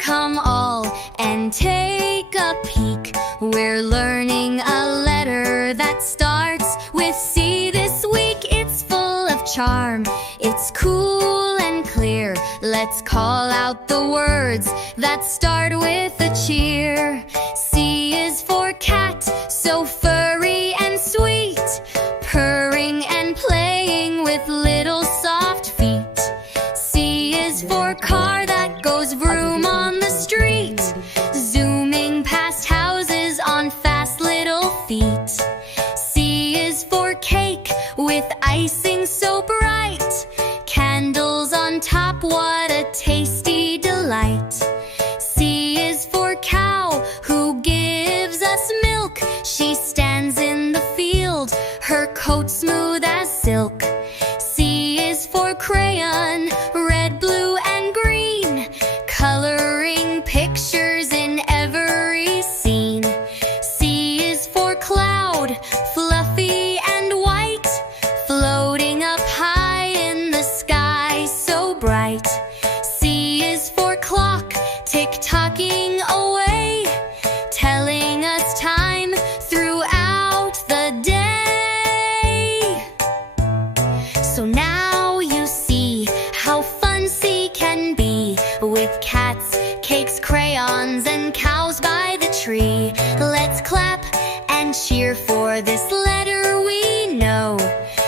come all and take a peek. We're learning a letter that starts with C this week. It's full of charm, it's cool and clear. Let's call out the words that start with a cheer. C is for cat, so furry and sweet, purring and playing with little soft feet. C is for car that goes vroom on the street, zooming past houses on fast little feet. C is for cake with icing so bright, candles on top, what a tasty delight. C is for cow who gives us milk. She stands in the field, her coat smooth as silk. C is for crayon, red, blue, and green, coloring pictures in every scene. C is for cloud, fluffy and white, floating up high in the sky so bright. C is for clock, tick-tocking away, telling us time throughout the day. So now you see how fun C can be, with cats, cakes, crayons, and cows by the tree. Let's clap and cheer for this letter we know.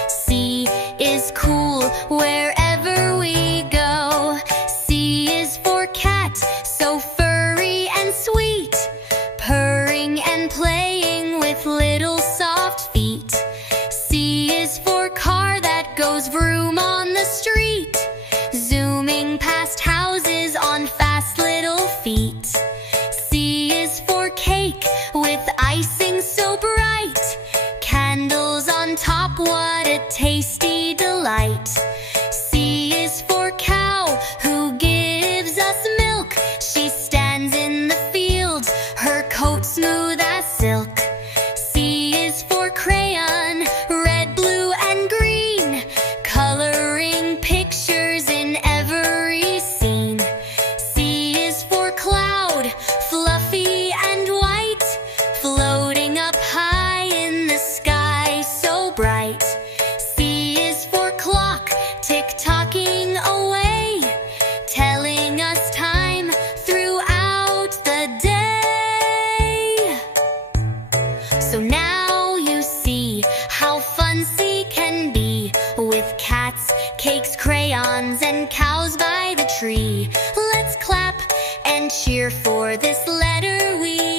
C is cool wherever we go. C is for cat, so furry and sweet, purring and playing with little soft feet. C is for car that goes vroom on the street, zooming past houses on fast little feet. C is for cake with icing so bright, candles on top, what a tasty delight. C is for cow who gives us milk. She stands in the field, her coat smooth as silk. C is for crayon, red, blue, and green, coloring pictures in every scene. C is for cloud, fluffy and white, floating up high in the sky so bright. C is for clock, tick-tocking away, telling us time throughout the day. So now you see how fun C can be, with cats, cakes, crayons, and cows by the tree. Let's clap and cheer for this letter we